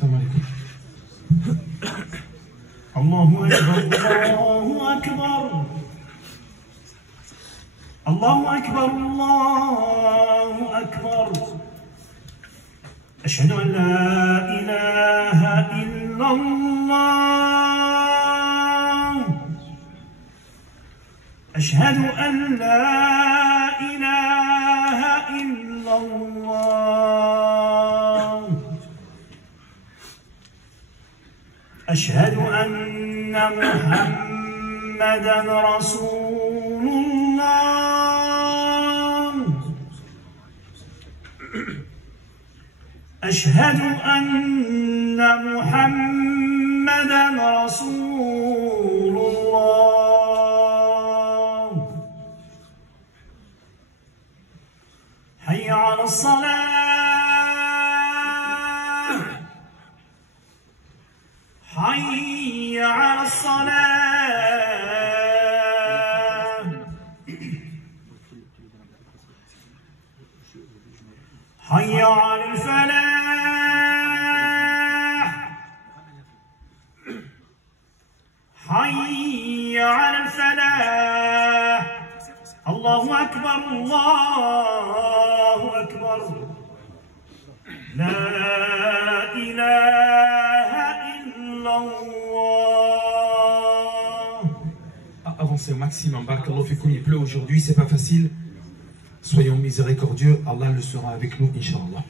السلام عليكم. الله أكبر الله أكبر الله أكبر الله أكبر. أشهد أن لا إله إلا الله. أشهد أن لا إله إلا الله. أشهد أن محمدًا رسول الله. أشهد أن محمدًا رسول الله. حي على الصلاة. حي على الصلاة. حي على الفلاح. حي على الفلاح. الله أكبر الله أكبر. لا إله إلا الله. Avancez au maximum. Barakallahu fikoum, il pleut aujourd'hui, c'est pas facile. Soyons miséricordieux, Allah le sera avec nous, Inch'Allah.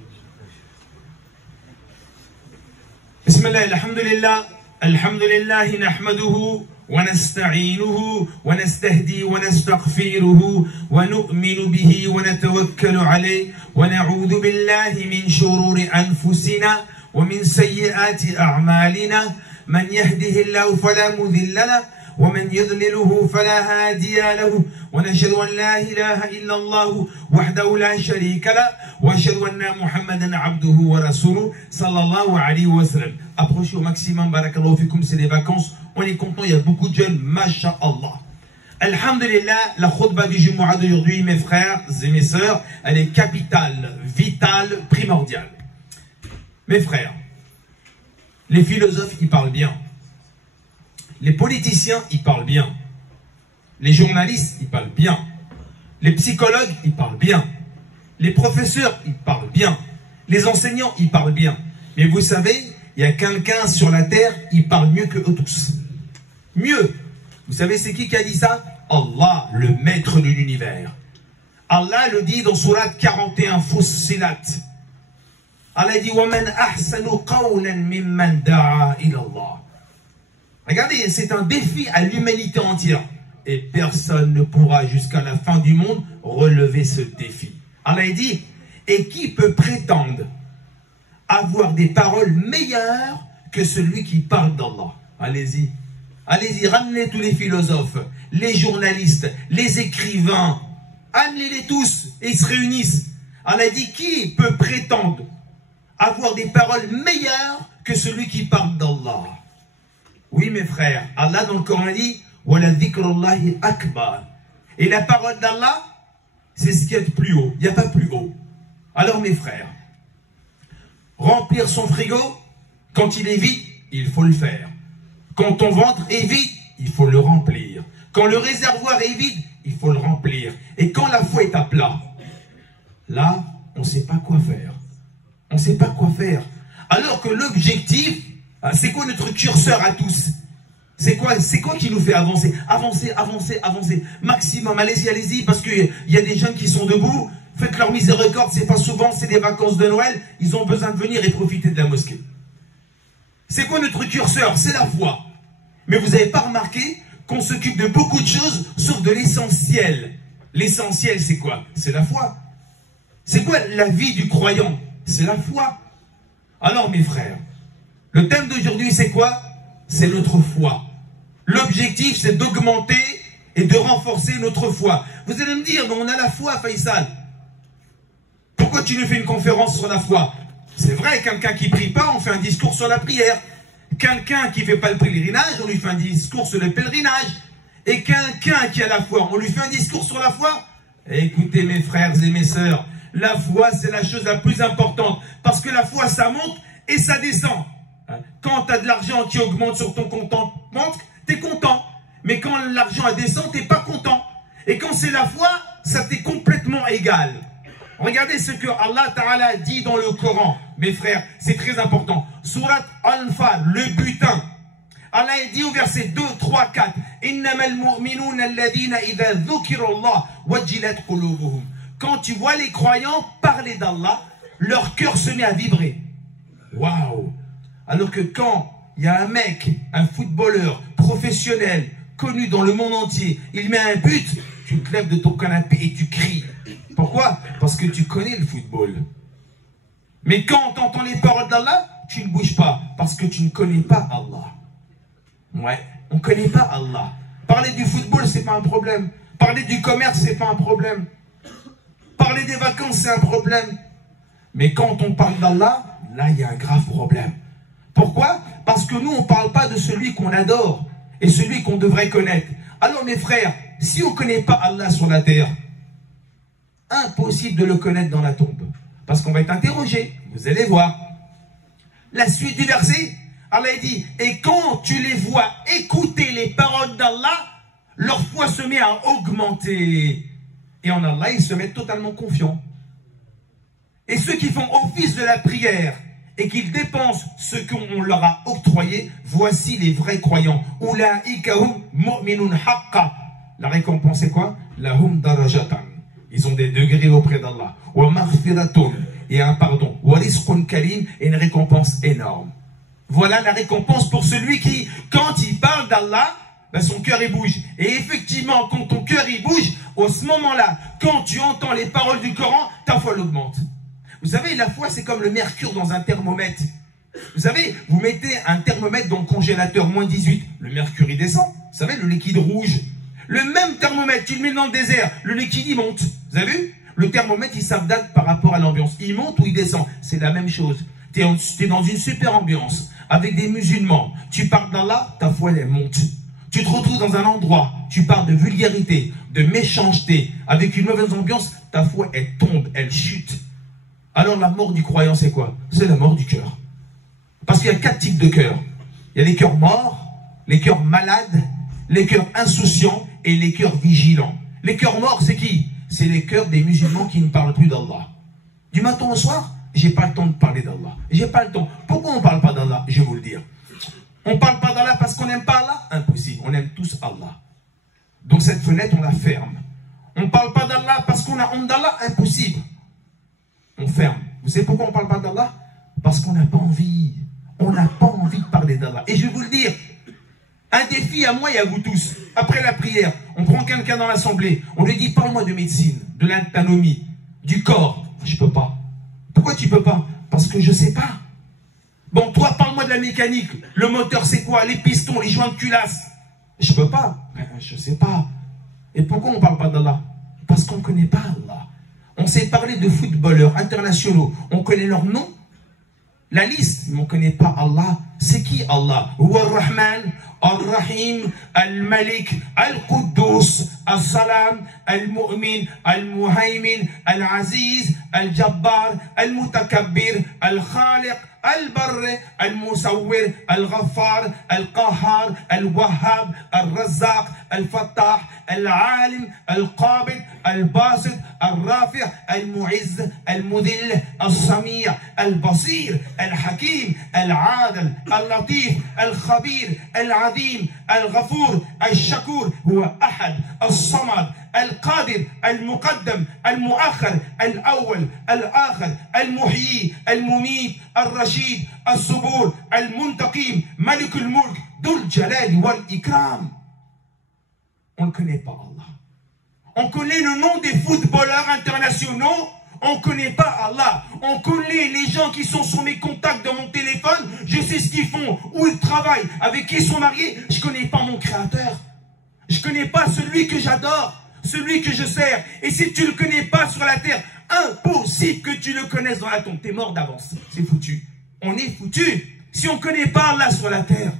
Bismillah, alhamdulillah, alhamdulillah, nahmaduhu, wa nasta'inuhu, wa nastahdi, wa nastaghfiruhu, wa nu'minu bihi, wa natawakkalu alayhi, wa na'udhu billahi min shururi anfusina, wa min sayyiati a'malina, man yahdihillahu fala mudilla lahu, ومن يضلله فلا هادي له ونشهد أن لا إله إلا الله وحده لا شريك له وأشهد أن محمدا عبده ورسوله صلى الله عليه وسلم. Approchez au maximum, barakallahu fikum, c'est les vacances, on est content, il y a beaucoup de jeunes, masha'Allah. Alhamdulillah, la khutbah du Jumu'ah d'aujourd'hui, mes frères et mes sœurs, elle est capitale, vitale, primordiale. Mes frères, les philosophes, ils parlent bien. Les politiciens, ils parlent bien. Les journalistes, ils parlent bien. Les psychologues, ils parlent bien. Les professeurs, ils parlent bien. Les enseignants, ils parlent bien. Mais vous savez, il y a quelqu'un sur la terre, il parle mieux que eux tous. Mieux. Vous savez, c'est qui a dit ça? Allah, le maître de l'univers. Allah le dit dans Surat 41, Fussilat. Allah dit, وَمَنْ أَحْسَنُ قَوْلًا مِمَّنْ دَعَا إِلَى اللَّهِ. Regardez, c'est un défi à l'humanité entière. Et personne ne pourra jusqu'à la fin du monde relever ce défi. Allah dit, et qui peut prétendre avoir des paroles meilleures que celui qui parle d'Allah? Allez-y. Allez-y, ramenez tous les philosophes, les journalistes, les écrivains. Amenez-les tous et ils se réunissent. Allah dit, qui peut prétendre avoir des paroles meilleures que celui qui parle d'Allah? Oui, mes frères, Allah dans le Coran dit Wala dhikrullahi akbar. Et la parole d'Allah, c'est ce qui est plus haut. Il n'y a pas plus haut. Alors, mes frères, remplir son frigo, quand il est vide, il faut le faire. Quand ton ventre est vide, il faut le remplir. Quand le réservoir est vide, il faut le remplir. Et quand la foi est à plat, là, on ne sait pas quoi faire. On ne sait pas quoi faire. Alors que l'objectif, c'est quoi notre curseur à tous? C'est quoi qui nous fait avancer? Avancer, avancer, avancer. Maximum, allez-y, allez-y, parce qu'il y a des jeunes qui sont debout. Faites leur miséricorde, c'est pas souvent, c'est des vacances de Noël. Ils ont besoin de venir et profiter de la mosquée. C'est quoi notre curseur? C'est la foi. Mais vous n'avez pas remarqué qu'on s'occupe de beaucoup de choses, sauf de l'essentiel. L'essentiel, c'est quoi? C'est la foi. C'est quoi la vie du croyant? C'est la foi. Alors, mes frères, le thème d'aujourd'hui, c'est quoi? C'est notre foi. L'objectif, c'est d'augmenter et de renforcer notre foi. Vous allez me dire, mais on a la foi, Faisal. Pourquoi tu nous fais une conférence sur la foi? C'est vrai, quelqu'un qui ne prie pas, on fait un discours sur la prière. Quelqu'un qui ne fait pas le pèlerinage, on lui fait un discours sur le pèlerinage. Et quelqu'un qui a la foi, on lui fait un discours sur la foi. Écoutez, mes frères et mes sœurs, la foi, c'est la chose la plus importante. Parce que la foi, ça monte et ça descend. Quand tu as de l'argent qui augmente sur ton compte en banque, tu es content. Mais quand l'argent descend, tu n'es pas content. Et quand c'est la foi, ça t'est complètement égal. Regardez ce que Allah Ta'ala dit dans le Coran. Mes frères, c'est très important. Surat Al-Anfal, le butin. Allah dit au verset 2, 3, 4. Quand tu vois les croyants parler d'Allah, leur cœur se met à vibrer. Waouh! Alors que quand il y a un mec, un footballeur professionnel, connu dans le monde entier, il met un but, tu te lèves de ton canapé et tu cries. Pourquoi? Parce que tu connais le football. Mais quand tu entends les paroles d'Allah, tu ne bouges pas, parce que tu ne connais pas Allah. Ouais, on ne connaît pas Allah. Parler du football, c'est pas un problème. Parler du commerce, c'est pas un problème. Parler des vacances, c'est un problème. Mais quand on parle d'Allah, là, il y a un grave problème. Pourquoi? Parce que nous, on ne parle pas de celui qu'on adore et celui qu'on devrait connaître. Alors, mes frères, si on ne connaît pas Allah sur la terre, impossible de le connaître dans la tombe. Parce qu'on va être interrogé. Vous allez voir. La suite du verset, Allah dit, et quand tu les vois écouter les paroles d'Allah, leur foi se met à augmenter. Et en Allah, ils se mettent totalement confiants. Et ceux qui font office de la prière et qu'ils dépensent ce qu'on leur a octroyé, voici les vrais croyants. Ulaika hum mu'minun haqqa. La récompense est quoi? Lahum darajatan. Ils ont des degrés auprès d'Allah. Wa maghfiratun. Et un pardon. Wa rizqun karim. Et une récompense énorme. Voilà la récompense pour celui qui, quand il parle d'Allah, ben son cœur il bouge. Et effectivement, quand ton cœur il bouge, à ce moment-là, quand tu entends les paroles du Coran, ta foi augmente. Vous savez, la foi, c'est comme le mercure dans un thermomètre. Vous savez, vous mettez un thermomètre dans le congélateur, moins 18, le mercure il descend. Vous savez, le liquide rouge. Le même thermomètre, tu le mets dans le désert, le liquide il monte. Vous avez vu? Le thermomètre il s'adapte par rapport à l'ambiance. Il monte ou il descend. C'est la même chose. Tu es dans une super ambiance, avec des musulmans. Tu parles d'Allah, ta foi elle monte. Tu te retrouves dans un endroit, tu parles de vulgarité, de méchanceté, avec une mauvaise ambiance, ta foi elle tombe, elle chute. Alors la mort du croyant c'est quoi? C'est la mort du cœur. Parce qu'il y a 4 types de cœurs. Il y a les cœurs morts, les cœurs malades, les cœurs insouciants et les cœurs vigilants. Les cœurs morts c'est qui? C'est les cœurs des musulmans qui ne parlent plus d'Allah. Du matin au soir, j'ai pas le temps de parler d'Allah. J'ai pas le temps. Pourquoi on ne parle pas d'Allah? Je vais vous le dire. On ne parle pas d'Allah parce qu'on n'aime pas Allah? Impossible. On aime tous Allah. Donc cette fenêtre, on la ferme. On ne parle pas d'Allah parce qu'on a honte d'Allah? Impossible. On ferme. Vous savez pourquoi on ne parle pas d'Allah? Parce qu'on n'a pas envie. On n'a pas envie de parler d'Allah. Et je vais vous le dire, un défi à moi et à vous tous. Après la prière, on prend quelqu'un dans l'assemblée, on lui dit, parle-moi de médecine, de l'anatomie, du corps. Je peux pas. Pourquoi tu peux pas? Parce que je sais pas. Bon, toi, parle-moi de la mécanique. Le moteur, c'est quoi? Les pistons, les joints de culasse. Je peux pas. Je sais pas. Et pourquoi on ne parle pas d'Allah? Parce qu'on ne connaît pas Allah. On sait parler de footballeurs internationaux. On connaît leur nom, la liste, mais on ne connaît pas Allah. C'est qui Allah? Huwa ar-Rahman, ar-Rahim, al-Malik, al-Quddus, al-Salam, al-Mu'min, al-Muhaymin, al-Aziz, al-Jabbar, al-Mutakabbir, al-Khaliq, البر المصور الغفار القهار الوهاب الرزاق الفتاح العالم القابض الباسط الرافع المعز المذل السميع البصير الحكيم العادل اللطيف الخبير العظيم الغفور الشكور هو أحد الصمد القادر المقدم المؤخر الأول الآخر المحيي المميت الرشيد الصبور المنتقم ملك الملك ذو الجلال والإكرام. On ne connaît pas Allah. On connaît le nom des footballeurs internationaux. On ne connaît pas Allah. On connaît les gens qui sont sur mes contacts dans mon téléphone. Je sais ce qu'ils font, où ils travaillent, avec qui ils sont mariés. Je ne connais pas mon créateur. Je ne connais pas celui que j'adore, celui que je sers. Et si tu ne le connais pas sur la terre, impossible que tu le connaisses dans la tombe. Tu es mort d'avance. C'est foutu. On est foutu. Si on ne connaît pas Allah sur la terre,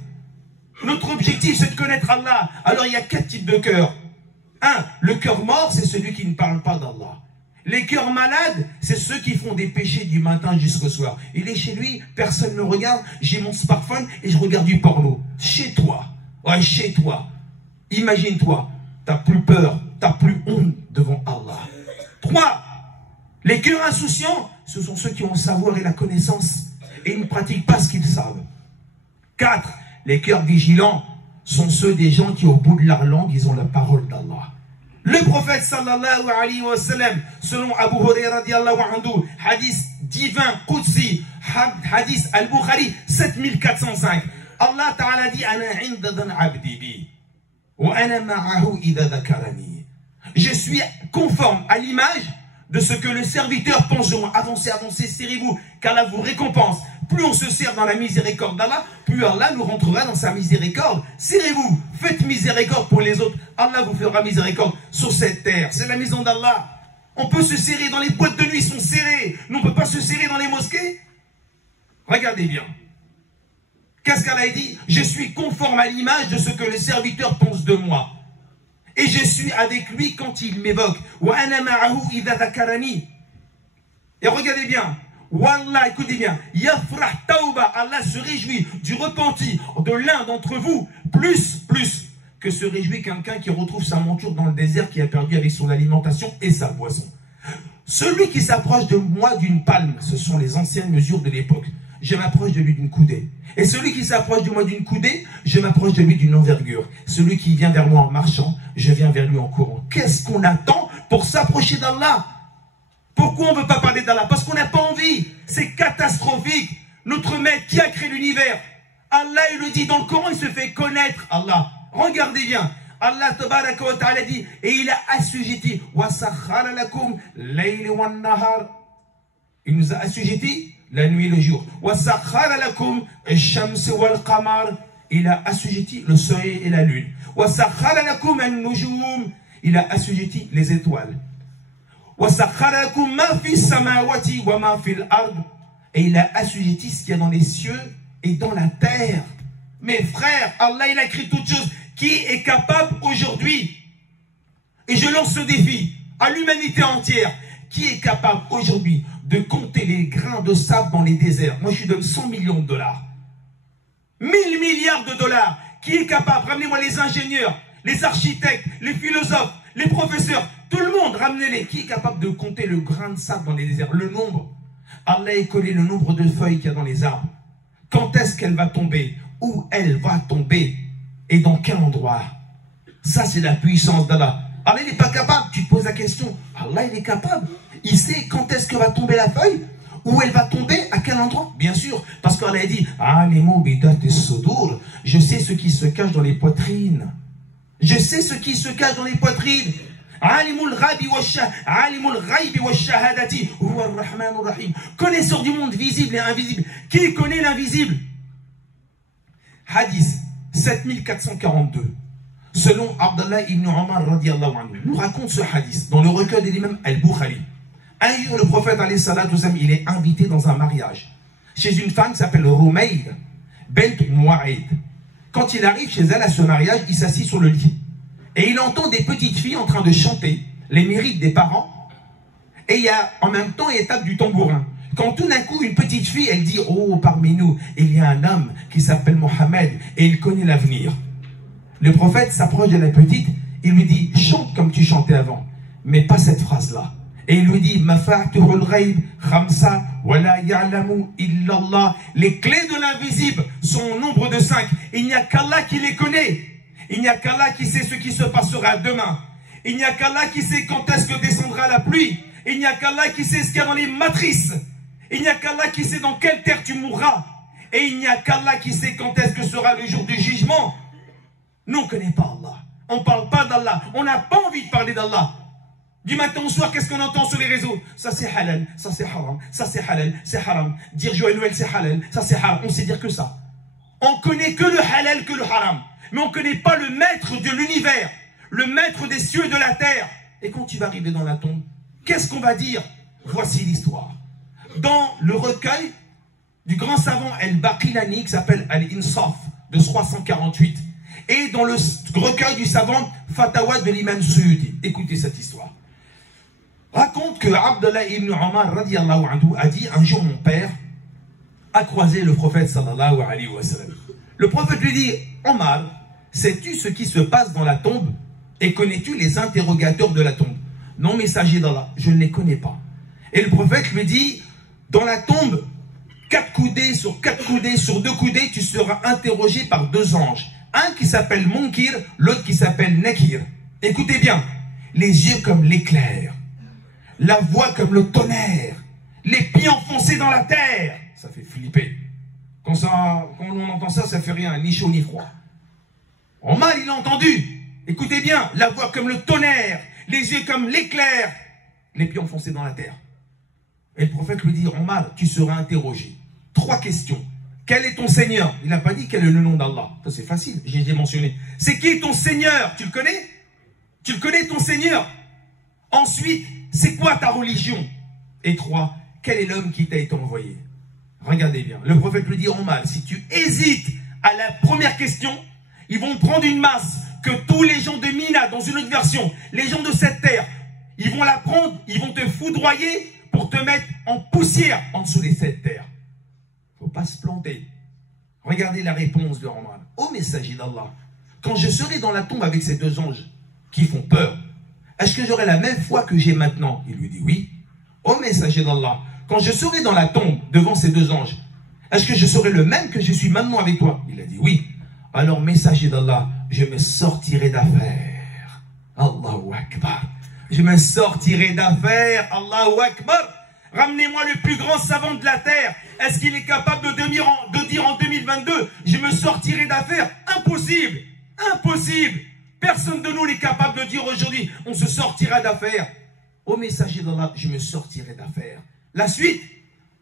notre objectif c'est de connaître Allah. Alors il y a 4 types de cœurs. Le cœur mort, c'est celui qui ne parle pas d'Allah. Les cœurs malades, c'est ceux qui font des péchés du matin jusqu'au soir. Il est chez lui, personne ne me regarde, j'ai mon smartphone et je regarde du porno. Chez toi, ouais, chez toi. Imagine-toi, t'as plus peur, t'as plus honte devant Allah. 3. Les cœurs insouciants, ce sont ceux qui ont le savoir et la connaissance et ils ne pratiquent pas ce qu'ils savent. 4. Les cœurs vigilants sont ceux des gens qui au bout de leur langue, ils ont la parole d'Allah. Le prophète sallallahu alayhi wa sallam, selon Abu Huraira radiallahu anhu, hadith divin, Qudsi, hadith al-Bukhari, 7405. Allah ta'ala dit, Ana indadan abdi bi, wa ana ma'ahu idha dhakarani. Je suis conforme à l'image de ce que le serviteur pense de moi. Avancez, avancez, serrez-vous, qu'Allah vous récompense. Plus on se sert dans la miséricorde d'Allah, plus Allah nous rentrera dans sa miséricorde. Serrez-vous, faites miséricorde pour les autres. Allah vous fera miséricorde sur cette terre. C'est la maison d'Allah. On peut se serrer dans les boîtes de nuit, ils sont serrés. Nous, on ne peut pas se serrer dans les mosquées. Regardez bien. Qu'est-ce qu'Allah dit? Je suis conforme à l'image de ce que le serviteur pense de moi. Et je suis avec lui quand il m'évoque. Et regardez bien. Wallah, écoutez bien. Yafrah tauba. Allah se réjouit du repenti de l'un d'entre vous. Plus que se réjouit quelqu'un qui retrouve sa monture dans le désert, qui a perdu avec son alimentation et sa boisson. Celui qui s'approche de moi d'une palme, ce sont les anciennes mesures de l'époque. Je m'approche de lui d'une coudée. Et celui qui s'approche de moi d'une coudée, je m'approche de lui d'une envergure. Celui qui vient vers moi en marchant, je viens vers lui en courant. Qu'est-ce qu'on attend pour s'approcher d'Allah? Pourquoi on ne veut pas parler d'Allah? Parce qu'on n'a pas envie. C'est catastrophique. Notre maître qui a créé l'univers, Allah, il le dit dans le Coran, il se fait connaître, Allah. Regardez bien. Allah tabaraka wa ta'ala dit, et il a assujetti, wa sakhara lakum layli wan nahar. Il nous a assujetti la nuit et le jour. Wa sakhara lakum ash-shams wal qamar. Il a assujetti le soleil et la lune. Wa sakhara lakum an-nujum. Il a assujetti les étoiles. Wa sakhara lakum ma fi samawati wa ma fi al-ard. Et il a assujetti ce qu'il y a dans les cieux et dans la terre. Mes frères, Allah, il a écrit toutes choses. Qui est capable aujourd'hui, et je lance ce défi à l'humanité entière, qui est capable aujourd'hui de compter les grains de sable dans les déserts? Moi, je lui donne 100 millions de dollars. 1000 milliards de dollars. Qui est capable? Ramenez-moi les ingénieurs, les architectes, les philosophes, les professeurs, tout le monde, ramenez-les. Qui est capable de compter le grain de sable dans les déserts? Le nombre. Allah connaît le nombre de feuilles qu'il y a dans les arbres. Quand est-ce qu'elle va tomber? Où elle va tomber? Et dans quel endroit? Ça, c'est la puissance d'Allah. Allah, il n'est pas capable. Tu te poses la question. Allah, il est capable. Il sait quand est-ce que va tomber la feuille, où elle va tomber, à quel endroit. Bien sûr, parce qu'Allah a dit, je sais ce qui se cache dans les poitrines. Je sais ce qui se cache dans les poitrines. Connaisseur du monde visible et invisible. Qui connaît l'invisible? Hadith 7442. Selon Abdallah ibn Omar radiallahu anhu, nous raconte ce hadith dans le recueil de l'imam al-Bukhari. Un jour, le prophète alayhi salatu wasalam, il est invité dans un mariage chez une femme qui s'appelle Rumayd bint Mu'ayd. Quand il arrive chez elle à ce mariage, il s'assit sur le lit et il entend des petites filles en train de chanter les mérites des parents, et il y a en même temps il tape du tambourin. Quand tout d'un coup, une petite fille, elle dit, oh, parmi nous, il y a un homme qui s'appelle Mohammed et il connaît l'avenir. Le prophète s'approche de la petite, il lui dit, chante comme tu chantais avant, mais pas cette phrase-là. Et il lui dit, Mafa'tuhul ghaib khamsa wa la ya'lamu illa Allah. Les clés de l'invisible sont au nombre de 5. Il n'y a qu'Allah qui les connaît. Il n'y a qu'Allah qui sait ce qui se passera demain. Il n'y a qu'Allah qui sait quand est-ce que descendra la pluie. Il n'y a qu'Allah qui sait ce qu'il y a dans les matrices. Il n'y a qu'Allah qui sait dans quelle terre tu mourras. Et il n'y a qu'Allah qui sait quand est-ce que sera le jour du jugement. Nous, on ne connaît pas Allah. On ne parle pas d'Allah. On n'a pas envie de parler d'Allah. Du matin au soir, qu'est-ce qu'on entend sur les réseaux? Ça c'est halal, ça c'est haram, ça c'est halal, c'est haram. Dire Joël Noël c'est halal, ça c'est haram. On sait dire que ça. On connaît que le halal, que le haram. Mais on ne connaît pas le maître de l'univers, le maître des cieux et de la terre. Et quand tu vas arriver dans la tombe, qu'est-ce qu'on va dire? Voici l'histoire. Dans le recueil du grand savant El-Baqilani qui s'appelle Al-Insaf de 348, et dans le recueil du savant Fatawa de l'imam Suyuti. Écoutez cette histoire. raconte que Abdallah ibn Omar radiallahu anhu a dit un jour mon père a croisé le prophète sallallahu alayhi wa sallam. Le prophète lui dit Omar, sais-tu ce qui se passe dans la tombe et connais-tu les interrogateurs de la tombe? Non, messager d'Allah, je ne les connais pas. Et le prophète lui dit dans la tombe, 4 coudées sur 2 coudées, tu seras interrogé par 2 anges. Un qui s'appelle Munkir, l'autre qui s'appelle Nakir. Écoutez bien, les yeux comme l'éclair, la voix comme le tonnerre, les pieds enfoncés dans la terre. Ça fait flipper. Quand on entend ça, ça fait rien, ni chaud ni froid. Omar, il a entendu. Écoutez bien, la voix comme le tonnerre, les yeux comme l'éclair, les pieds enfoncés dans la terre. Et le prophète lui dit, Omar, tu seras interrogé. 3 questions. Quel est ton Seigneur? Il n'a pas dit quel est le nom d'Allah. Ça c'est facile, j'ai déjà mentionné. C'est qui est ton Seigneur? Tu le connais? Tu le connais ton Seigneur? Ensuite, c'est quoi ta religion? Et 3, quel est l'homme qui t'a été envoyé? Regardez bien. Le prophète lui dit, Omar, si tu hésites à la première question, ils vont prendre une masse que tous les gens de Mina, dans une autre version, les gens de cette terre, ils vont la prendre, ils vont te foudroyer pour te mettre en poussière en dessous des 7 terres. Il ne faut pas se planter. Regardez la réponse de Omar. Ô messager d'Allah, quand je serai dans la tombe avec ces 2 anges qui font peur, est-ce que j'aurai la même foi que j'ai maintenant? Il lui dit oui. Ô messager d'Allah, quand je serai dans la tombe devant ces 2 anges, est-ce que je serai le même que je suis maintenant avec toi? Il a dit oui. Alors messager d'Allah, je me sortirai d'affaire. Allahu Akbar. Je me sortirai d'affaire. Allahu Akbar. Ramenez-moi le plus grand savant de la terre. Est-ce qu'il est capable de dire en 2022, je me sortirai d'affaire? Impossible. Impossible. Personne de nous n'est capable de dire aujourd'hui, on se sortira d'affaire. Au messager d'Allah, je me sortirai d'affaire. La suite,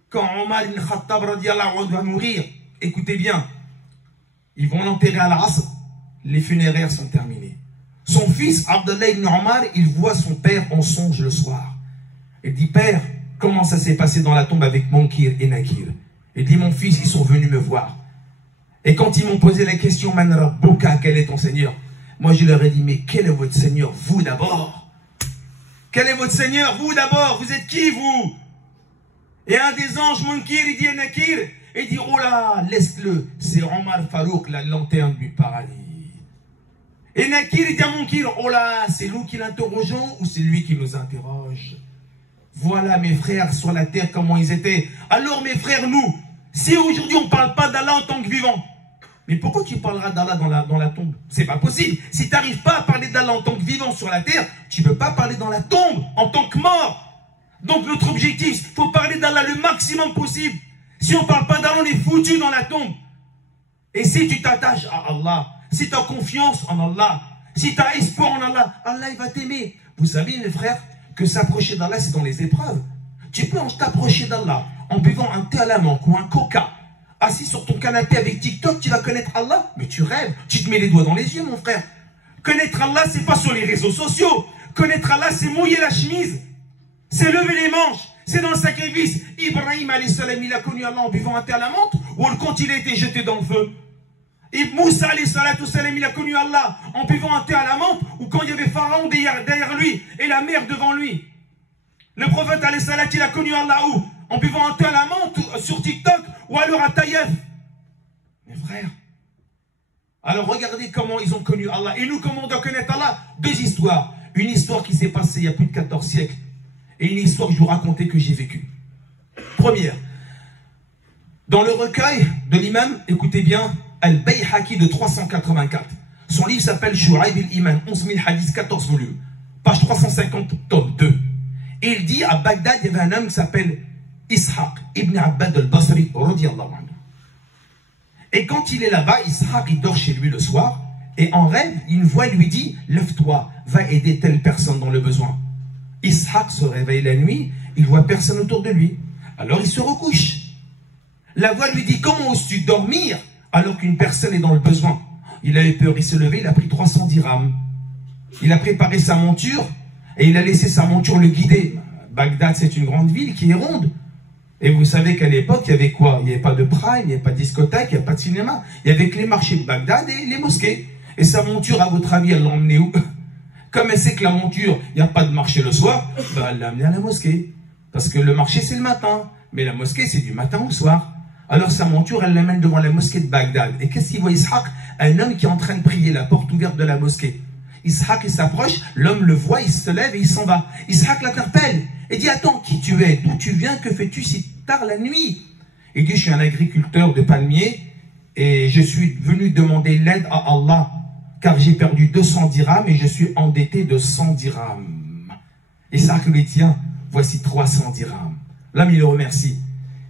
quand Omar ibn Khattab radiallahu anhu va mourir, écoutez bien, ils vont l'enterrer à l'Asr, les funéraires sont terminés. Son fils, Abdallah ibn Omar, il voit son père en songe le soir. Il dit, père, comment ça s'est passé dans la tombe avec Munkir et Nakir? Il dit, mon fils, ils sont venus me voir. Et quand ils m'ont posé la question, Man Rabbuka, quel est ton Seigneur? Moi, je leur ai dit, mais quel est votre Seigneur? Vous d'abord. Quel est votre Seigneur? Vous d'abord. Vous êtes qui, vous? Et un des anges, Munkir, il dit à Nakir, il dit, oh là, laisse-le. C'est Omar Farouk, la lanterne du paradis. Et Nakir, il dit à Munkir, oh là, c'est nous qui l'interrogeons ou c'est lui qui nous interroge? Voilà mes frères sur la terre, comment ils étaient. Alors mes frères, nous, si aujourd'hui on ne parle pas d'Allah en tant que vivant, mais pourquoi tu parleras d'Allah dans la tombe? C'est pas possible. Si tu n'arrives pas à parler d'Allah en tant que vivant sur la terre, tu ne peux pas parler dans la tombe en tant que mort. Donc notre objectif, il faut parler d'Allah le maximum possible. Si on ne parle pas d'Allah, on est foutu dans la tombe. Et si tu t'attaches à Allah, si tu as confiance en Allah, si tu as espoir en Allah, Allah il va t'aimer. Vous savez mes frères, que s'approcher d'Allah c'est dans les épreuves. Tu peux t'approcher d'Allah en buvant un thé à la menthe ou un coca, assis sur ton canapé avec TikTok, tu vas connaître Allah. Mais tu rêves, tu te mets les doigts dans les yeux mon frère. Connaître Allah c'est pas sur les réseaux sociaux. Connaître Allah c'est mouiller la chemise. C'est lever les manches. C'est dans le sacrifice. Ibrahim alayhi salam, il a connu Allah en buvant un thé à la menthe ou quand il a été jeté dans le feu. Et Moussa alayhi salam, il a connu Allah en buvant un thé à la menthe ou quand il y avait Pharaon derrière lui et la mer devant lui. Le prophète alayhi salam, il a connu Allah où? En buvant un thé à la menthe sur TikTok ou alors à Taïef. Mes frères, alors regardez comment ils ont connu Allah. Et nous, comment on doit connaître Allah? 2 histoires. Une histoire qui s'est passée il y a plus de 14 siècles et une histoire que je vous racontais que j'ai vécue. Première, dans le recueil de l'imam, écoutez bien, Al-Bayhaqi de 384. Son livre s'appelle Shu'aib al-Iman, 11 000 hadiths, 14 volumes. Page 350, tome 2. Et il dit, à Bagdad, il y avait un homme qui s'appelle Ishaq ibn Abbad al-Basri, radiyallahu anhu. Et quand il est là-bas, Ishaq, il dort chez lui le soir, et en rêve, une voix lui dit, lève-toi, va aider telle personne dans le besoin. Ishaq se réveille la nuit, il voit personne autour de lui. Alors il se recouche. La voix lui dit, comment oses-tu dormir alors qu'une personne est dans le besoin? Il avait peur, il s'est levé, il a pris 300 dirhams. Il a préparé sa monture et il a laissé sa monture le guider. Bagdad, c'est une grande ville qui est ronde. Et vous savez qu'à l'époque, il y avait quoi? Il n'y avait pas de prime, il n'y avait pas de discothèque, il n'y avait pas de cinéma. Il y avait que les marchés de Bagdad et les mosquées. Et sa monture, à votre avis, elle l'a emmenée où? Comme elle sait que la monture, il n'y a pas de marché le soir, bah, elle l'a amenée à la mosquée. Parce que le marché, c'est le matin. Mais la mosquée, c'est du matin au soir. Alors sa monture, elle l'amène devant la mosquée de Bagdad. Et qu'est-ce qu'il voit Ishaq? Un homme qui est en train de prier, la porte ouverte de la mosquée. Ishaq, il s'approche, l'homme le voit, il se lève et il s'en va. Ishaq l'interpelle et dit, attends, qui tu es? D'où tu viens? Que fais-tu si tard la nuit? Il dit, je suis un agriculteur de palmiers et je suis venu demander l'aide à Allah, car j'ai perdu 200 dirhams et je suis endetté de 100 dirhams. Ishaq lui dit, tiens, voici 300 dirhams. L'homme, il le remercie.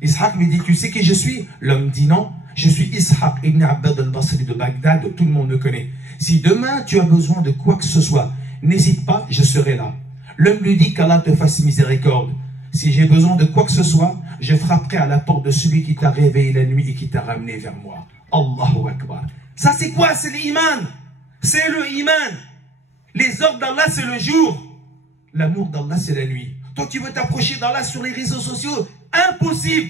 Ishaq lui dit, tu sais qui je suis? L'homme dit non, je suis Ishaq ibn Abbad al-Basri de Bagdad, tout le monde me connaît. Si demain tu as besoin de quoi que ce soit, n'hésite pas, je serai là. L'homme lui dit qu'Allah te fasse miséricorde. Si j'ai besoin de quoi que ce soit, je frapperai à la porte de celui qui t'a réveillé la nuit et qui t'a ramené vers moi. Allahu Akbar. Ça c'est quoi? C'est l'iman. C'est le iman. Les ordres d'Allah c'est le jour. L'amour d'Allah c'est la nuit. Toi tu veux t'approcher d'Allah sur les réseaux sociaux? Impossible.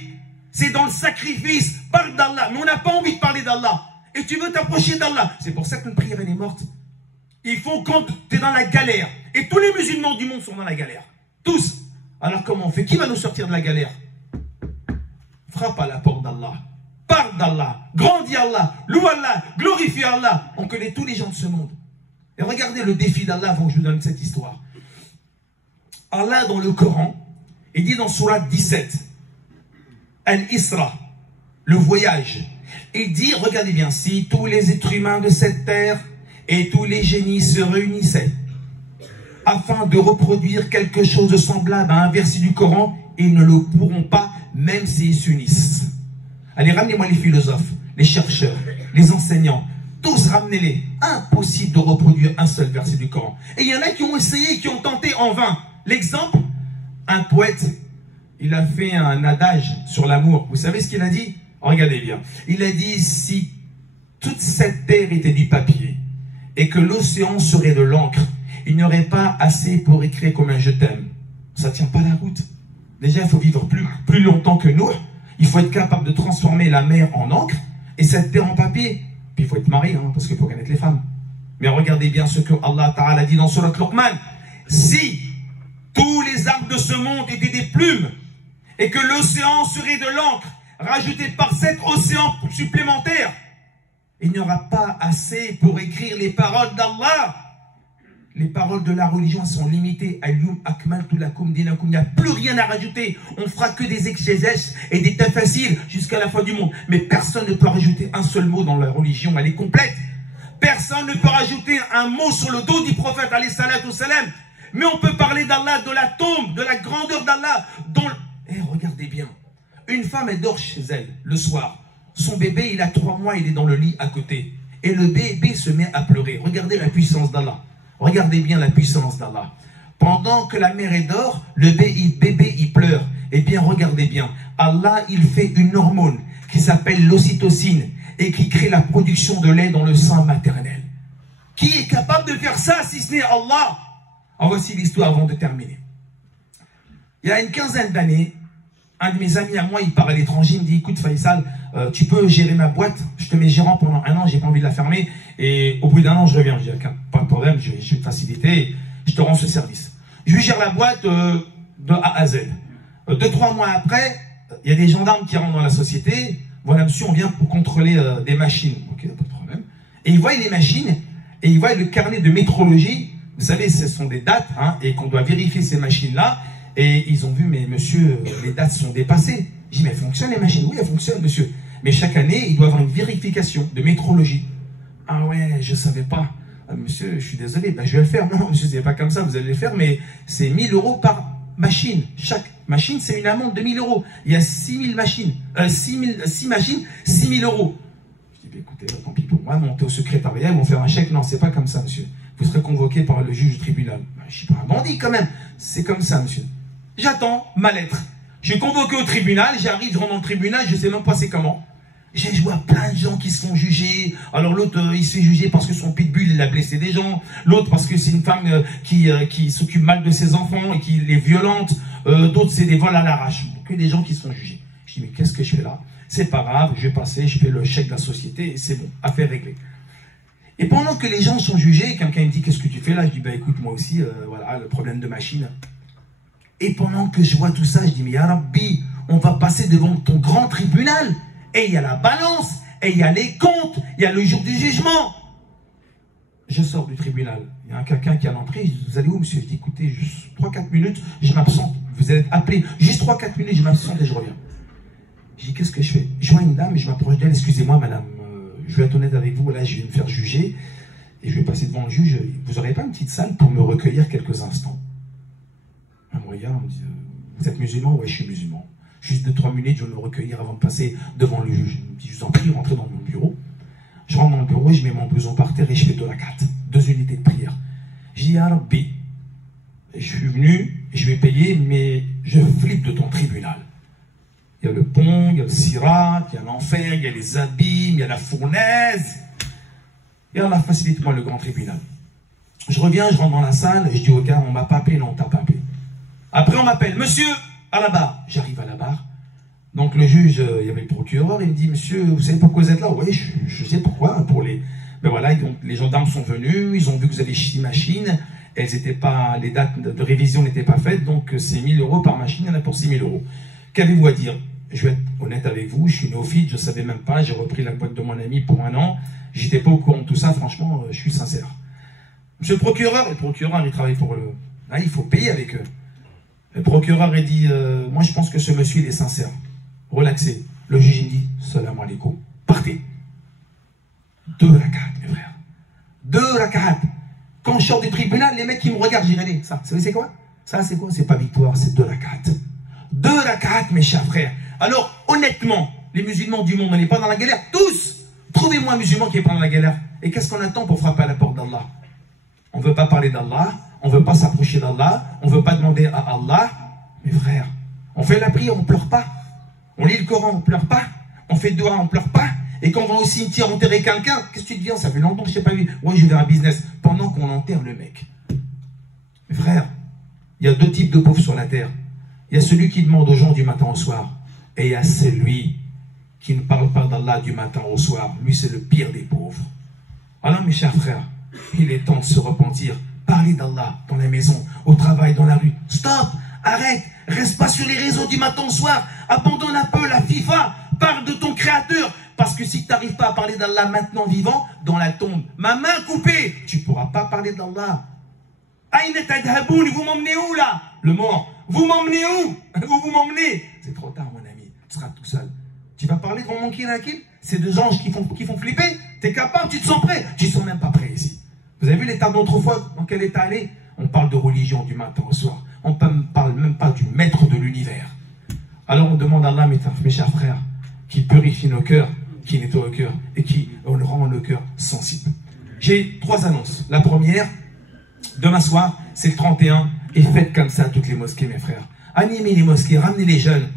C'est dans le sacrifice. Parle d'Allah. Mais on n'a pas envie de parler d'Allah. Et tu veux t'approcher d'Allah. C'est pour ça qu'une prière elle est morte. Il faut quand tu es dans la galère. Et tous les musulmans du monde sont dans la galère. Tous. Alors comment on fait? Qui va nous sortir de la galère? Frappe à la porte d'Allah. Parle d'Allah. Grandis Allah. Loue Allah. Glorifie Allah. On connaît tous les gens de ce monde. Et regardez le défi d'Allah avant que je vous donne cette histoire. Allah dans le Coran, il dit dans Surat 17, Al-Isra, le voyage. Il dit, regardez bien, si tous les êtres humains de cette terre et tous les génies se réunissaient afin de reproduire quelque chose de semblable à un verset du Coran, ils ne le pourront pas, même s'ils s'unissent. Allez, ramenez-moi les philosophes, les chercheurs, les enseignants, tous ramenez-les. Impossible de reproduire un seul verset du Coran. Et il y en a qui ont essayé, qui ont tenté en vain. L'exemple, un poète, il a fait un adage sur l'amour. Vous savez ce qu'il a dit? Regardez bien. Il a dit, si toute cette terre était du papier et que l'océan serait de l'encre, il n'y aurait pas assez pour écrire comme un je t'aime. Ça ne tient pas la route. Déjà, il faut vivre plus longtemps que nous. Il faut être capable de transformer la mer en encre et cette terre en papier. Puis il faut être marié, parce qu'il faut connaître les femmes. Mais regardez bien ce que Allah Ta'ala dit dans Surat Luqman. Si tous les arbres de ce monde étaient des plumes et que l'océan serait de l'encre rajouté par 7 océans supplémentaires, il n'y aura pas assez pour écrire les paroles d'Allah. Les paroles de la religion sont limitées. Al-Yum akmaltu lakum dinakum. Il n'y a plus rien à rajouter. On fera que des exégèses et des tafassirs jusqu'à la fin du monde. Mais personne ne peut rajouter un seul mot dans la religion. Elle est complète. Personne ne peut rajouter un mot sur le dos du prophète alayhi salatu salam. Mais on peut parler d'Allah, de l'atome, de la grandeur d'Allah. Et regardez bien. Une femme, elle dort chez elle le soir. Son bébé, il a 3 mois, il est dans le lit à côté. Et le bébé se met à pleurer. Regardez la puissance d'Allah. Regardez bien la puissance d'Allah. Pendant que la mère dort, le bébé, il pleure. Eh bien, regardez bien. Allah, il fait une hormone qui s'appelle l'ocytocine et qui crée la production de lait dans le sein maternel. Qui est capable de faire ça si ce n'est Allah? Alors voici l'histoire avant de terminer. Il y a une quinzaine d'années, un de mes amis à moi, il part à l'étranger, il me dit, écoute Faisal, tu peux gérer ma boîte, je te mets gérant pendant 1 an, j'ai pas envie de la fermer, et au bout d'1 an, je reviens. Je dis, pas de problème, je vais te faciliter, je te rends ce service. Je lui gère la boîte de A à Z. 2-3 mois après, il y a des gendarmes qui rentrent dans la société, voilà monsieur, on vient pour contrôler des machines. Ok, pas de problème. Et ils voient les machines, et ils voient le carnet de métrologie. Vous savez, ce sont des dates, et qu'on doit vérifier ces machines-là. Et ils ont vu, mais monsieur, les dates sont dépassées. Je dis, mais elles fonctionnent les machines? Oui, elles fonctionnent, monsieur. Mais chaque année, il doit y avoir une vérification de métrologie. Ah ouais, je ne savais pas. Ah, monsieur, je suis désolé, je vais le faire. Non, monsieur, c'est pas comme ça, vous allez le faire, mais c'est 1 000 € par machine. Chaque machine, c'est une amende de 1 000 €. Il y a 6 000 machines. 6 machines, 6 000 €. Je dis, écoutez, tant pis pour moi, montez au secrétariat, ils vont faire un chèque. Non, c'est pas comme ça, monsieur. Vous serez convoqué par le juge du tribunal. Je suis pas un bandit quand même. C'est comme ça, monsieur. J'attends ma lettre. Je suis convoqué au tribunal, j'arrive, je rentre dans le tribunal, je ne sais même pas c'est comment. Je vois plein de gens qui se font juger. Alors l'autre, il se fait juger parce que son pitbull, il a blessé des gens. L'autre parce que c'est une femme qui s'occupe mal de ses enfants et qui les violente. D'autres, c'est des vols à l'arrache. Que des gens qui se font juger. Je dis, mais qu'est-ce que je fais là? C'est pas grave, je vais passer, je fais le chèque de la société et c'est bon, affaire réglée. Et pendant que les gens sont jugés, quelqu'un me dit, qu'est-ce que tu fais là? Je dis, bah écoute, moi aussi, voilà, le problème de machine. Et pendant que je vois tout ça, je dis, mais ya Rabbi, on va passer devant ton grand tribunal. Et il y a la balance, et il y a les comptes, il y a le jour du jugement. Je sors du tribunal. Il y a quelqu'un qui est à l'entrée. Je dis, vous allez où, monsieur? Je dis, écoutez, juste 3-4 minutes, je m'absente. Vous êtes appelé. Juste 3-4 minutes, je m'absente et je reviens. Je dis, qu'est-ce que je fais? Je vois une dame et je m'approche d'elle. Excusez-moi, madame, je vais être honnête avec vous. Là, je vais me faire juger. Et je vais passer devant le juge. Vous n'aurez pas une petite salle pour me recueillir quelques instants? Elle me regarde, elle me dit, vous êtes musulman? Ouais, je suis musulman. Juste 2-3 minutes, je vais me recueillir avant de passer devant le juge. Il me dit, je vous en prie, rentrez dans mon bureau. Je rentre dans le bureau, je mets mon blouson par terre et je fais 2 rakats, 2 unités de prière. Je dis, ya Rabbi, je suis venu, je vais payer, mais je flippe de ton tribunal. Il y a le pont, il y a le sirat, il y a l'enfer, il y a les abîmes, il y a la fournaise. Et Allah, facilite-moi le grand tribunal. Je reviens, je rentre dans la salle, je dis au gars, on m'a pas appelé, non, on t'a pas appelé. Après, on m'appelle, monsieur, à la barre. J'arrive à la barre. Donc le juge, il y avait le procureur, il me dit, monsieur, vous savez pourquoi vous êtes là? Oui, je sais pourquoi. Pour les... Ben voilà, donc, les gendarmes sont venus, ils ont vu que vous avez 6 machines, elles étaient pas, les dates de révision n'étaient pas faites, donc c'est 1000 € par machine, il y en a pour 6000 €. Qu'avez-vous à dire? Je vais être honnête avec vous, je suis néophyte, je ne savais même pas, j'ai repris la boîte de mon ami pour 1 an, j'étais pas au courant de tout ça, franchement, je suis sincère. Monsieur le procureur il travaille pour le... Ah, il faut payer avec eux. Le procureur il dit, moi je pense que ce monsieur il est sincère. Relaxez. Le juge il dit, salam alaikum, partez. 2 rakats, mes frères. 2 rakats. Quand je sors du tribunal, les mecs qui me regardent, je dis, allez, ça, vous savez c'est quoi? Ça c'est quoi? C'est pas victoire, c'est 2 rakats. 2 rakats, mes chers frères. Alors, honnêtement, les musulmans du monde, on n'est pas dans la galère, tous. Trouvez-moi un musulman qui est pas dans la galère. Et qu'est-ce qu'on attend pour frapper à la porte d'Allah? On ne veut pas parler d'Allah, on ne veut pas s'approcher d'Allah, on ne veut pas demander à Allah. Mes frères, on fait la prière, on ne pleure pas. On lit le Coran, on ne pleure pas. On fait doigt, on ne pleure pas. Et quand on va au cimetière enterrer quelqu'un, qu'est-ce que tu deviens? Ça fait longtemps que je ne t'ai pas vu. Ouais, je vais faire un business. Pendant qu'on enterre le mec. Mes frères, il y a 2 types de pauvres sur la terre. Il y a celui qui demande aux gens du matin au soir. Et il y a celui qui ne parle pas d'Allah du matin au soir. Lui, c'est le pire des pauvres. Alors, mes chers frères, il est temps de se repentir. Parlez d'Allah dans la maison, au travail, dans la rue. Stop! Arrête! Reste pas sur les réseaux du matin au soir. Abandonne un peu la FIFA. Parle de ton créateur. Parce que si tu n'arrives pas à parler d'Allah maintenant vivant, dans la tombe, ma main coupée, tu ne pourras pas parler d'Allah. Aïna tadhaboun, vous m'emmenez où là? Le mort. Vous m'emmenez où? Où vous m'emmenez? C'est trop tard, mon ami. Tu seras tout seul. Tu vas parler devant mon kirakil? C'est 2 anges qui font flipper? Tu es capable? Tu te sens prêt? Tu ne sens même pas prêt ici. Vous avez vu l'état d'autrefois? Dans quel état aller? On parle de religion du matin au soir. On ne parle même pas du maître de l'univers. Alors on demande à Allah, mes chers frères, qui purifie nos cœurs, qui nettoie nos cœurs et qui rend nos cœurs sensibles. J'ai 3 annonces. La première, demain soir, c'est le 31, et faites comme ça toutes les mosquées, mes frères. Animez les mosquées, ramenez les jeunes.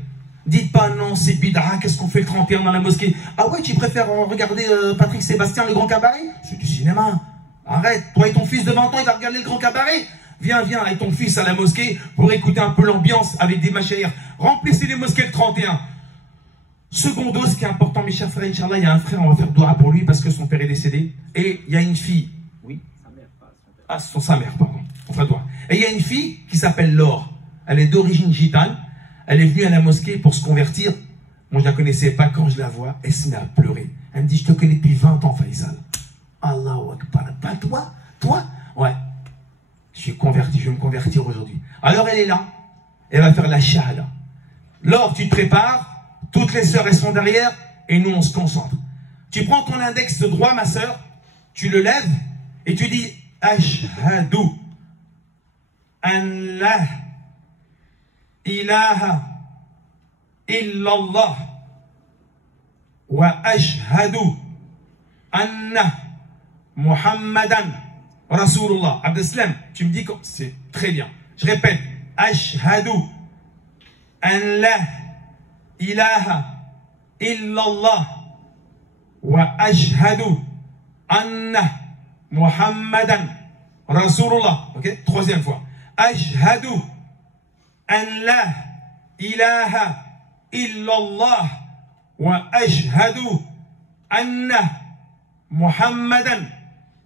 Dites pas non, c'est bid'a, qu'est-ce qu'on fait le 31 dans la mosquée? Ah ouais, tu préfères regarder Patrick Sébastien, le grand cabaret? C'est du cinéma. Arrête, toi et ton fils de 20 ans, il va regarder le grand cabaret. Viens avec ton fils à la mosquée pour écouter un peu l'ambiance avec des machéires. Remplissez les mosquées le 31. Secondo, ce qui est important, mes chers frères, Inch'Allah, il y a un frère, on va faire doua pour lui parce que son père est décédé. Et il y a une fille. Oui? Sa mère, pardon. On fera doua. Et il y a une fille qui s'appelle Laure. Elle est d'origine gitane. Elle est venue à la mosquée pour se convertir. Moi, je ne la connaissais pas. Quand je la vois, elle se met à pleurer. Elle me dit, je te connais depuis 20 ans, Faisal. Allahu Akbar. Pas toi? Toi? Ouais. Je suis converti, je vais me convertir aujourd'hui. Alors elle est là. Elle va faire la shahada. Laure, tu te prépares. Toutes les sœurs, elles sont derrière. Et nous, on se concentre. Tu prends ton index droit, ma sœur. Tu le lèves. Et tu dis, Ashhadu an la ilaha illallah wa ashhadu anna Muhammadan Rasulullah. Abdeslam, tu me dis que c'est très bien. Je répète, Ashhadu an la ilaha illallah wa ashhadu anna Muhammadan Rasulullah. Ok? 3e fois. Ashhadu an la ilaha illallah wa ashhadu anna Muhammadan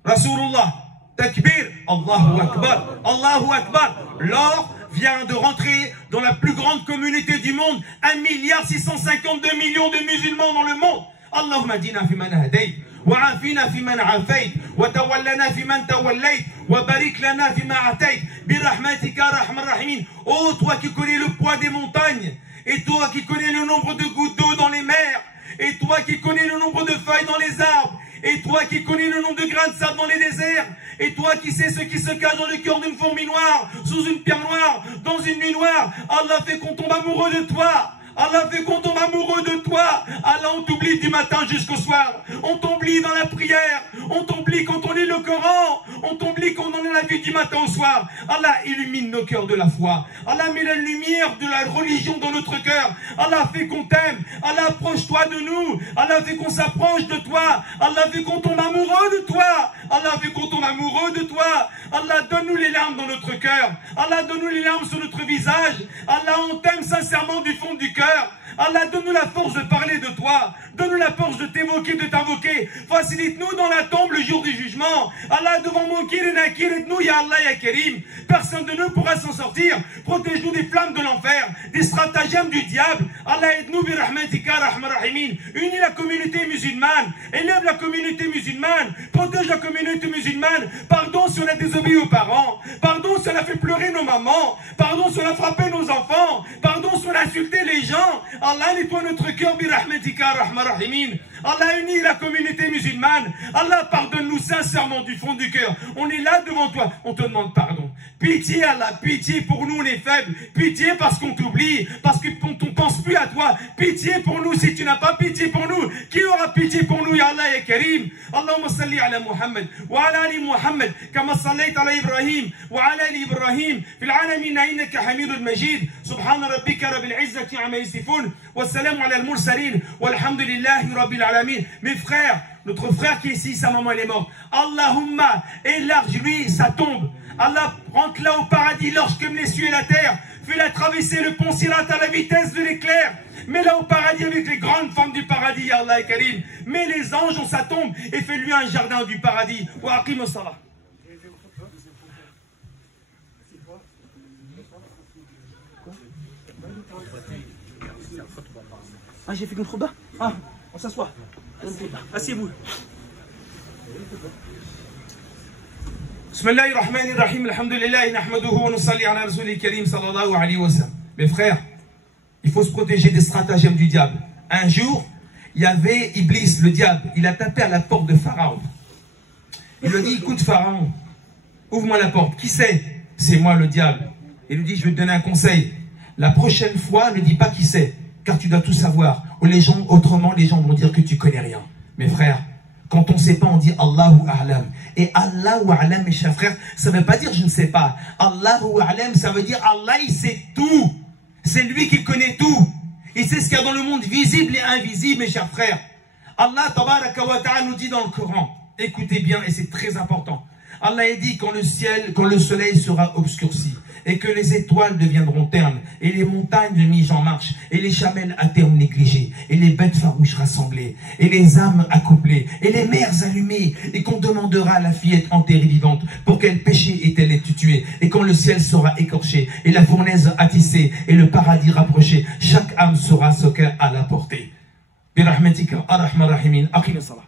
Rasulullah, takbir, Allahu Akbar, Allahu Akbar. L'or vient de rentrer dans la plus grande communauté du monde, 1,652 milliard de musulmans dans le monde. Allahumma dina fi man hadayt, wa afina fi man afayt, wa tawallana fi man tawallayt, wa barik lana fi ma atayt, bi rahmatika arhamar rahimin. Oh, toi qui connais le poids des montagnes, et toi qui connais le nombre de gouttes d'eau dans les mers, et toi qui connais le nombre de feuilles dans les arbres, et toi qui connais le nombre de grains de sable dans les déserts, et toi qui sais ce qui se cache dans le cœur d'une fourmi noire, sous une pierre noire, dans une nuit noire, Allah fait qu'on tombe amoureux de toi. Allah fait qu'on tombe amoureux de toi. Allah, on t'oublie du matin jusqu'au soir. On t'oublie dans la prière. On t'oublie quand on lit le Coran. On t'oublie quand on est la vie du matin au soir. Allah illumine nos cœurs de la foi. Allah met la lumière de la religion dans notre cœur. Allah fait qu'on t'aime. Allah approche-toi de nous. Allah fait qu'on s'approche de toi. Allah fait qu'on tombe amoureux de toi. Allah fait qu'on tombe amoureux de toi. Allah, donne-nous les larmes dans notre cœur. Allah, donne-nous les larmes sur notre visage. Allah, on t'aime sincèrement du fond du cœur. Allah, donne-nous la force de parler de toi. Donne-nous la force de t'évoquer, de t'invoquer. Facilite-nous dans la tombe le jour du jugement. Allah, devant Moukir et Nakir, aide-nous, Ya Allah, Ya Karim. Personne de nous pourra s'en sortir. Protège-nous des flammes de l'enfer, des stratagèmes du diable. Allah, aide-nous, bi rahmatika rahmar rahimin. Unis la communauté musulmane. Élève la communauté musulmane. Protège la communauté musulmane. Pardon si on a désobéi aux parents. Pardon si on a fait pleurer nos mamans. Pardon si on a frappé nos enfants. Pardon si on a insulté les gens. Allah, nettoie notre cœur, bi rahmatika rahmar rahimin. Allah, unit la communauté musulmane. Allah, pardonne-nous sincèrement du fond du cœur. On est là devant toi, on te demande pardon. Pitié, Allah, pitié pour nous les faibles. Pitié parce qu'on t'oublie, parce qu'on ne pense plus à toi. Pitié pour nous, si tu n'as pas pitié pour nous, qui aura pitié pour nous, Ya Allah, Ya Karim? Allahumma salli ala Muhammad, wa ala ali Muhammad, kama sallayta ala Ibrahim, wa ala ali Ibrahim, fil alamina innaka hamidun majid. Subhana rabbika rabbil izzati amma yasifun, wa salamu ala al-mursalin, walhamdulillahi rabbil alamin. Mes frères, notre frère qui est ici, sa maman elle est morte. Allahumma, élarge-lui sa tombe. Allah, rentre-la au paradis lorsque les cieux et la terre. Fais-la traverser le pont Sirat à la vitesse de l'éclair. Mets-la au paradis avec les grandes femmes du paradis, Ya Allah et Karim. Mets les anges dans sa tombe et fais-lui un jardin du paradis. Wa aqim as-salah. Ah, j'ai fait une khouba. Ah, on s'assoit. Asseyez-vous. Bismillahirrahmanirrahim. Alhamdulillah, nahmaduhu wa nusalli ala rasulil karim sallallahu alayhi wa sallam. Mes frères, il faut se protéger des stratagèmes du diable. Un jour, il y avait Iblis, le diable. Il a tapé à la porte de Pharaon. Il lui a dit, écoute Pharaon, ouvre-moi la porte. Qui c'est? C'est moi le diable. Il lui dit, je vais te donner un conseil. La prochaine fois, ne dis pas qui c'est, car tu dois tout savoir. Autrement, les gens vont dire que tu connais rien. Mes frères, quand on ne sait pas, on dit Allahu A'lam. Et Allahu A'lam, mes chers frères, ça ne veut pas dire je ne sais pas. Allahu A'lam, ça veut dire Allah, il sait tout. C'est lui qui connaît tout. Il sait ce qu'il y a dans le monde visible et invisible, mes chers frères. Allah tabaraka wa ta'ala nous dit dans le Coran, écoutez bien, et c'est très important. Allah a dit quand le soleil sera obscurci, et que les étoiles deviendront ternes, et les montagnes mises en marche, et les chamelles à terme négligées, et les bêtes farouches rassemblées, et les âmes accouplées, et les mers allumées, et qu'on demandera à la fillette enterrée vivante pour qu'elle péchait et elle est tuée, et quand le ciel sera écorché, et la fournaise attissée, et le paradis rapproché, chaque âme sera ce qu'elle a à la portée. Bi rahmatika arhamar rahimin, aqim as-salah.